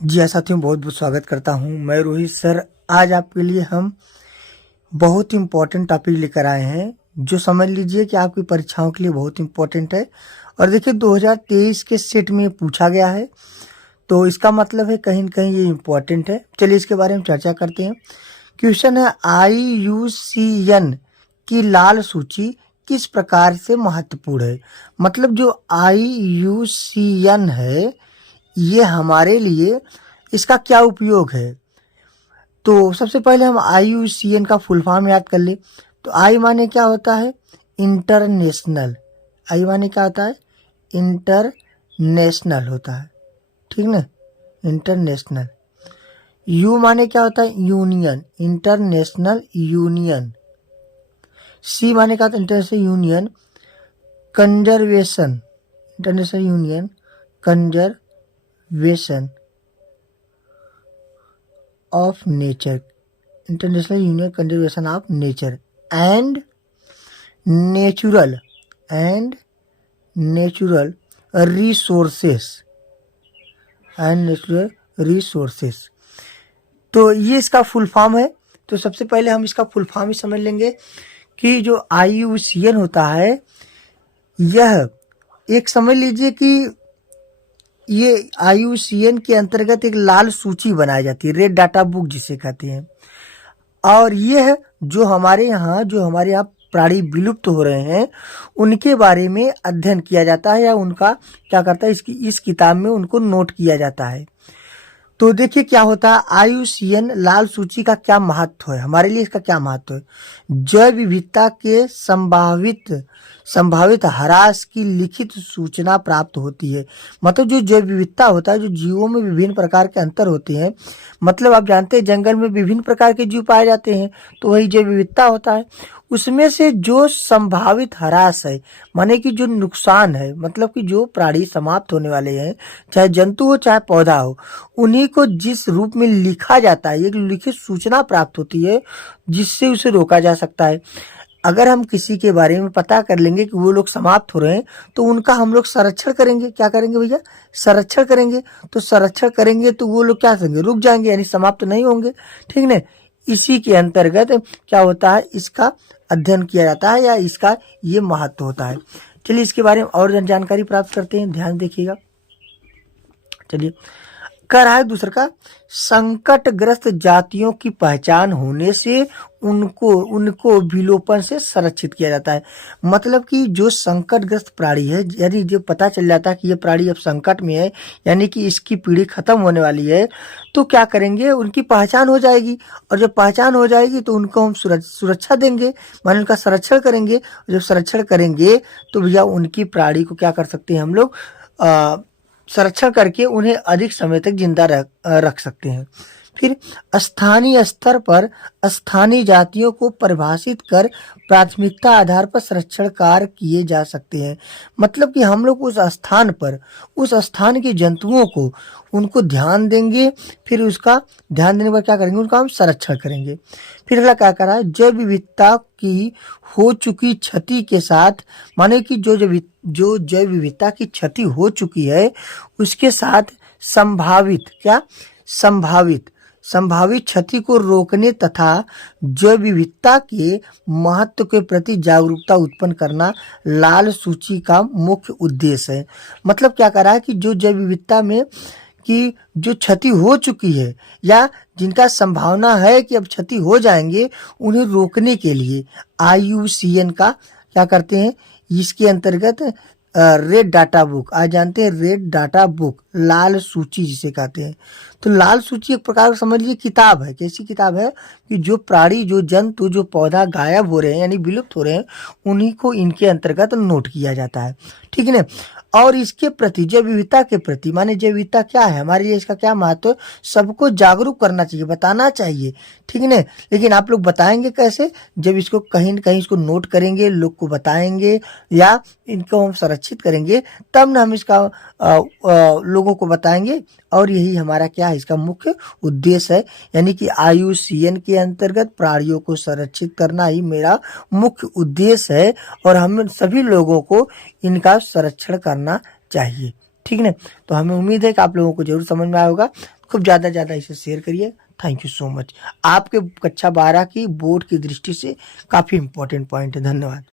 जी हाँ साथियों, बहुत बहुत स्वागत करता हूँ। मैं रोहित सर। आज आपके लिए हम बहुत इम्पोर्टेंट टॉपिक लेकर आए हैं, जो समझ लीजिए कि आपकी परीक्षाओं के लिए बहुत इम्पोर्टेंट है। और देखिए 2023 के सेट में पूछा गया है, तो इसका मतलब है कहीं न कहीं ये इम्पोर्टेंट है। चलिए इसके बारे में चर्चा करते हैं। क्वेश्चन है, IUCN की लाल सूची किस प्रकार से महत्वपूर्ण है। मतलब जो IUCN है, ये हमारे लिए इसका क्या उपयोग है। तो सबसे पहले हम IUCN का फुल फॉर्म याद कर ले। तो आई माने क्या होता है, इंटरनेशनल। आई माने क्या होता है, इंटरनेशनल होता है, ठीक ना, इंटरनेशनल। यू माने क्या होता है, यूनियन, इंटरनेशनल यूनियन। सी माने क्या होता है, international union conservation, international union conservation of nature, international union conservation of nature and natural resources, and natural resources. तो ये इसका फुल फॉर्म है। तो सबसे पहले हम इसका फुल फॉर्म ही समझ लेंगे कि जो IUCN होता है, यह एक समझ लीजिए कि ये IUCN के अंतर्गत एक लाल सूची बनाई जाती है, रेड डाटा बुक जिसे कहते हैं। और ये है जो हमारे यहाँ प्राणी विलुप्त हो रहे हैं, उनके बारे में अध्ययन किया जाता है, या उनका क्या करता है, इस किताब में उनको नोट किया जाता है। तो देखिए क्या होता है, IUCN लाल सूची का क्या महत्व है, हमारे लिए इसका क्या महत्व है। जैव विविधता के संभावित ह्रास की लिखित सूचना प्राप्त होती है। मतलब जो जैव विविधता होता है, जो जीवों में विभिन्न प्रकार के अंतर होते हैं, मतलब आप जानते हैं जंगल में विभिन्न प्रकार के जीव पाए जाते हैं, तो वही जैव विविधता होता है। उसमें से जो संभावित ह्रास है, माने कि जो नुकसान है, मतलब कि जो प्राणी समाप्त होने वाले हैं, चाहे जंतु हो चाहे पौधा हो, उन्हीं को जिस रूप में लिखा जाता है, एक लिखित सूचना प्राप्त होती है, जिससे उसे रोका जा सकता है। अगर हम किसी के बारे में पता कर लेंगे कि वो लोग समाप्त हो रहे हैं, तो उनका हम लोग संरक्षण करेंगे। क्या करेंगे भैया, संरक्षण करेंगे। तो संरक्षण करेंगे तो वो लोग क्या करेंगे, रुक जाएंगे, यानी समाप्त नहीं होंगे, ठीक ना। इसी के अंतर्गत क्या होता है, इसका अध्ययन किया जाता है, या इसका ये महत्व होता है। चलिए इसके बारे में और जानकारी प्राप्त करते हैं, ध्यान देखिएगा। चलिए, कह रहा है दूसरा का, संकटग्रस्त जातियों की पहचान होने से उनको विलोपन से संरक्षित किया जाता है। मतलब कि जो संकटग्रस्त प्राणी है, यानी जो पता चल जाता है कि ये प्राणी अब संकट में है, यानी कि इसकी पीढ़ी खत्म होने वाली है, तो क्या करेंगे, उनकी पहचान हो जाएगी। और जब पहचान हो जाएगी तो उनको हम सुरक्षा देंगे, माने उनका संरक्षण करेंगे। जब संरक्षण करेंगे तो भैया उनकी प्राणी को क्या कर सकते हैं हम लोग, संरक्षण करके उन्हें अधिक समय तक जिंदा रख सकते हैं। फिर स्थानीय स्तर पर स्थानीय जातियों को परिभाषित कर प्राथमिकता आधार पर संरक्षण कार्य किए जा सकते हैं। मतलब कि हम लोग उस स्थान पर, उस स्थान के जंतुओं को, उनको ध्यान देंगे, फिर उसका ध्यान देने पर क्या करेंगे, उनका हम संरक्षण करेंगे। फिर अगला क्या करा है, जैव विविधता की हो चुकी क्षति के साथ, माने कि जो जैव विविधता की क्षति हो चुकी है, उसके साथ संभावित क्षति को रोकने तथा जैव विविधता के महत्व के प्रति जागरूकता उत्पन्न करना लाल सूची का मुख्य उद्देश्य है। मतलब क्या कह रहा है कि जो जैव विविधता में कि जो क्षति हो चुकी है, या जिनका संभावना है कि अब क्षति हो जाएंगे, उन्हें रोकने के लिए IUCN का क्या करते हैं, इसके अंतर्गत रेड डाटा बुक, आज जानते हैं रेड डाटा बुक, लाल सूची जिसे कहते हैं। तो लाल सूची एक प्रकार का समझ लीजिए किताब है। कैसी किताब है कि जो प्राणी, जो जंतु, जो पौधा गायब हो रहे हैं, यानी विलुप्त हो रहे हैं, उन्हीं को इनके अंतर्गत नोट किया जाता है, ठीक है ना। और इसके प्रति, जैव विविधता के प्रति, माने जैव विविधता क्या है हमारे लिए, इसका क्या महत्व है, सबको जागरूक करना चाहिए, बताना चाहिए, ठीक है ना। लेकिन आप लोग बताएंगे कैसे, जब इसको कहीं न कहीं इसको नोट करेंगे, लोग को बताएंगे, या इनको हम संरक्षित करेंगे, तब ना हम इसका लोगों को बताएंगे। और यही हमारा क्या है, इसका मुख्य उद्देश्य है। यानी कि IUCN के अंतर्गत प्राणियों को संरक्षित करना ही मेरा मुख्य उद्देश्य है, और हम सभी लोगों को इनका संरक्षण करना चाहिए। ठीक है ना। तो हमें उम्मीद है कि आप लोगों को जरूर समझ में आया होगा। खूब ज़्यादा ज़्यादा इसे शेयर करिए। Thank you so much. आपके कक्षा 12 की बोर्ड की दृष्टि से काफ़ी इंपॉर्टेंट पॉइंट है। धन्यवाद।